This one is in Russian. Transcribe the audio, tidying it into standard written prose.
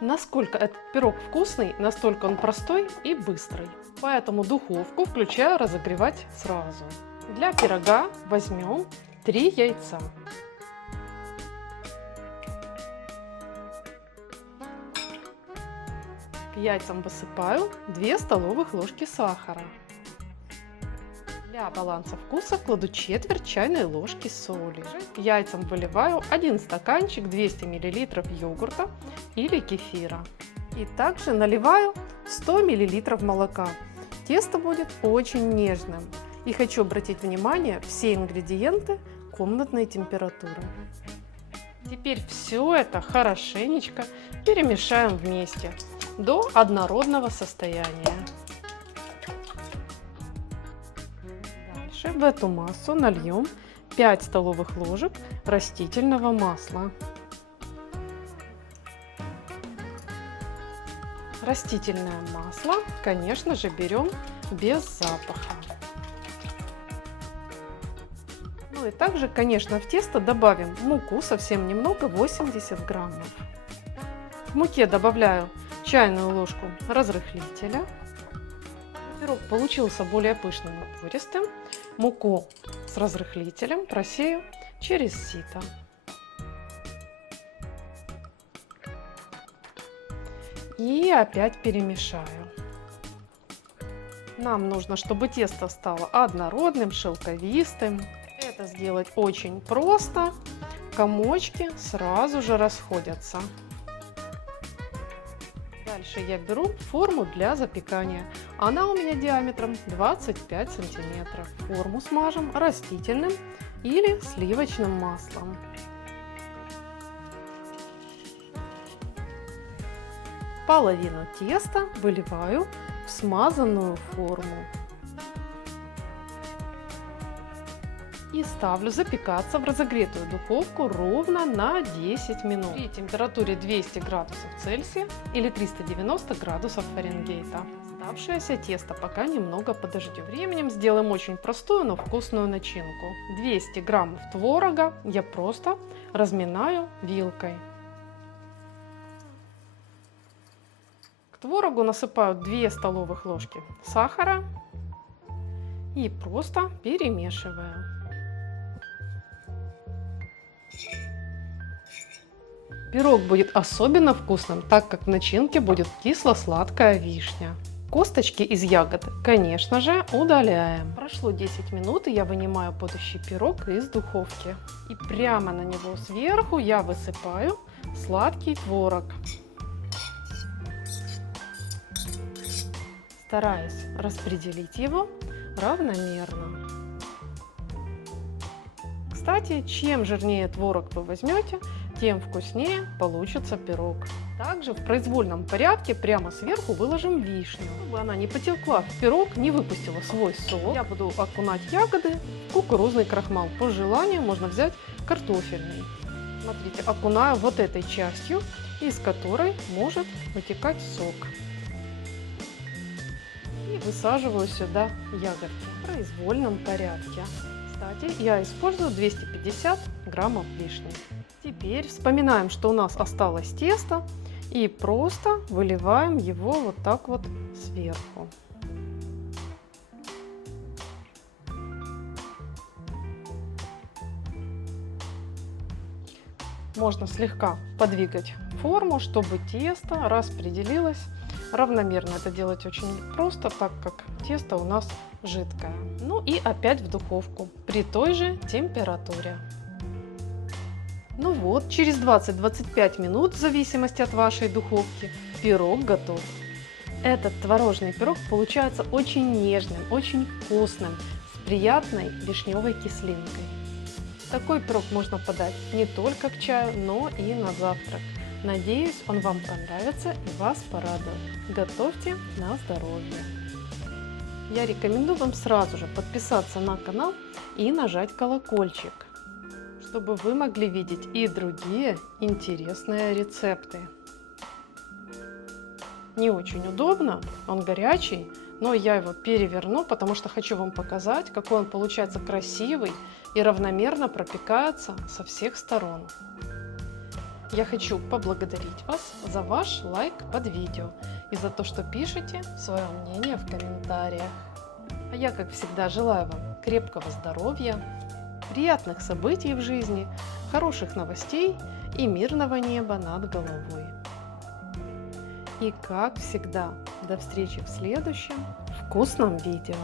Насколько этот пирог вкусный, настолько он простой и быстрый. Поэтому духовку включаю разогревать сразу. Для пирога возьмем 3 яйца. К яйцам высыпаю 2 столовых ложки сахара. Для баланса вкуса кладу четверть чайной ложки соли. К яйцам выливаю 1 стаканчик 200 мл йогурта или кефира. И также наливаю 100 мл молока. Тесто будет очень нежным. И хочу обратить внимание, все ингредиенты комнатной температуры. Теперь все это хорошенечко перемешаем вместе до однородного состояния. Дальше в эту массу нальем 5 столовых ложек растительного масла. Растительное масло, конечно же, берем без запаха. Ну и также, конечно, в тесто добавим муку, совсем немного, 80 граммов. К муке добавляю чайную ложку разрыхлителя. Пирог получился более пышным и пористым. Муку с разрыхлителем просею через сито. И опять перемешаю. Нам нужно, чтобы тесто стало однородным, шелковистым. Это сделать очень просто. Комочки сразу же расходятся. Дальше я беру форму для запекания. Она у меня диаметром 25 сантиметров. Форму смажем растительным или сливочным маслом. Половину теста выливаю в смазанную форму. И ставлю запекаться в разогретую духовку ровно на 10 минут при температуре 200 градусов Цельсия или 390 градусов Фаренгейта. Оставшееся тесто пока немного подождем. Временем сделаем очень простую, но вкусную начинку. 200 граммов творога я просто разминаю вилкой. К творогу насыпаю 2 столовых ложки сахара и просто перемешиваю. Пирог будет особенно вкусным, так как в начинке будет кисло-сладкая вишня. Косточки из ягод, конечно же, удаляем. Прошло 10 минут, и я вынимаю будущий пирог из духовки. И прямо на него сверху я высыпаю сладкий творог. Стараюсь распределить его равномерно. Кстати, чем жирнее творог вы возьмете, тем вкуснее получится пирог. Также в произвольном порядке прямо сверху выложим вишню, чтобы она не потекла в пирог, не выпустила свой сок. Я буду окунать ягоды в кукурузный крахмал. По желанию можно взять картофельный. Смотрите, окунаю вот этой частью, из которой может вытекать сок. И высаживаю сюда ягодки в произвольном порядке. Кстати, я использую 250 граммов вишни. Теперь вспоминаем, что у нас осталось тесто, и просто выливаем его вот так вот сверху. Можно слегка подвигать форму, чтобы тесто распределилось равномерно. Это делать очень просто, так как тесто у нас жидкое. Ну и опять в духовку при той же температуре. Ну вот, через 20-25 минут, в зависимости от вашей духовки, пирог готов. Этот творожный пирог получается очень нежным, очень вкусным, с приятной вишневой кислинкой. Такой пирог можно подать не только к чаю, но и на завтрак. Надеюсь, он вам понравится и вас порадует. Готовьте на здоровье! Я рекомендую вам сразу же подписаться на канал и нажать колокольчик, чтобы вы могли видеть и другие интересные рецепты. Не очень удобно, он горячий, но я его переверну, потому что хочу вам показать, какой он получается красивый и равномерно пропекается со всех сторон. я хочу поблагодарить вас за ваш лайк под видео и за то, что пишете свое мнение в комментариях. А я, как всегда, желаю вам крепкого здоровья, приятных событий в жизни, хороших новостей и мирного неба над головой. И, как всегда, до встречи в следующем вкусном видео.